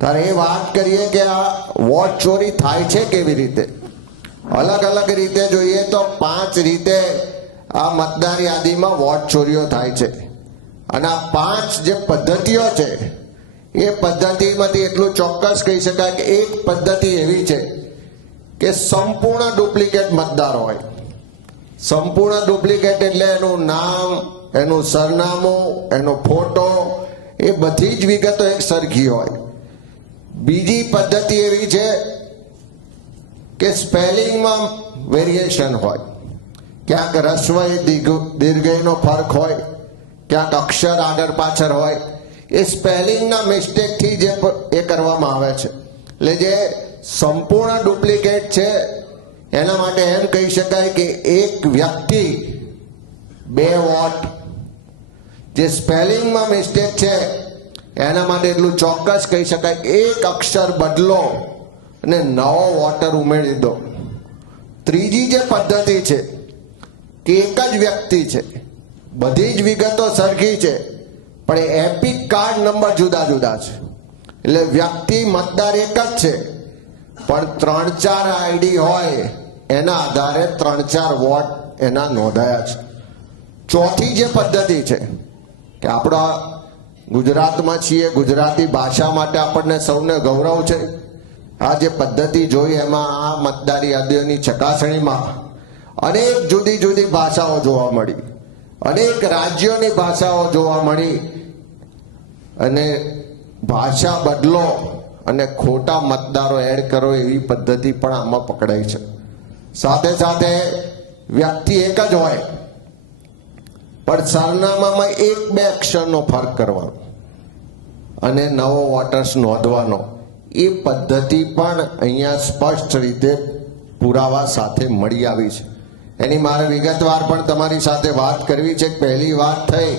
ત્યારે એ વાત કરીએ કે આ વોટ ચોરી થાય છે કેવી રીતે. અલગ અલગ રીતે જોઈએ તો 5 રીતે આ મતદાર યાદીમાં વોટ ચોરીઓ થાય છે. અને આ 5 જે પદ્ધતિઓ છે એ પદ્ધતિમાંથી એટલું ચોક્કસ કહી શકાય કે એક પદ્ધતિ એવી છે કે સંપૂર્ણ ડુપ્લિકેટ મતદાર હોય. સંપૂર્ણ ડુપ્લિકેટ એટલે એનું નામ, એનું સરનામું, એનો ફોટો, એ બધી જ વિગતો એક સરખી હોય. બીજી પદ્ધતિ એવી છે કે સ્પેલિંગમાં વેરિએશન હોય. ક્યાંક રસ્વઈ દીર્ઘઈનો ફરક હોય, ક્યાંક અક્ષર આગળ પાછળ હોય. એ સ્પેલિંગના મિસ્ટેકથી જે એ કરવામાં આવે છે. એટલે જે સંપૂર્ણ ડુપ્લિકેટ છે એના માટે એમ કહી શકાય કે એક વ્યક્તિ 2 વોટ. જે સ્પેલિંગમાં મિસ્ટેક છે એના માટે એટલું ચોક્કસ કહી શકાય એક અક્ષર બદલો અને નવો વોટર ઉમેરી દો. ત્રીજી જે પદ્ધતિ છે કે એક જ વ્યક્તિ છે, બધી જ વિગતો સરખી છે, પણ એપિક કાર્ડ નંબર જુદા જુદા છે. એટલે વ્યક્તિ મતદાર એક જ છે, પણ 3-4 આઈડી હોય એના આધારે 3-4 વોટ એના નોંધાયા છે. ચોથી જે પદ્ધતિ છે કે આપણા ગુજરાતમાં છીએ, ગુજરાતી ભાષા માટે આપણને સૌને ગૌરવ છે. આ જે પદ્ધતિ જોઈ એમાં આ મતદાર યાદીઓની ચકાસણીમાં અનેક જુદી જુદી ભાષાઓ જોવા મળી, અનેક રાજ્યોની ભાષાઓ જોવા મળી. અને ભાષા બદલો અને ખોટા મતદારો એડ કરો એવી પદ્ધતિ પણ આમાં પકડાઈ છે. સાથે સાથે વ્યક્તિ એક જ હોય પણ સરનામામાં 1-2 અક્ષરનો ફરક કરવાનો અને નવો વોટર્સ નોંધવાનો, એ પદ્ધતિ પણ અહીંયા સ્પષ્ટ રીતે પુરાવા સાથે મળી આવી છે. એની મારે વિગતવાર પણ તમારી સાથે વાત કરવી છે. પહેલી વાત થઈ